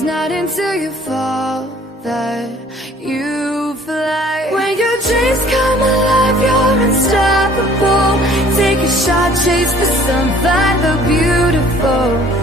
It's not until you fall that you fly. When your dreams come alive, you're unstoppable. Take a shot, chase the sun, find the beautiful.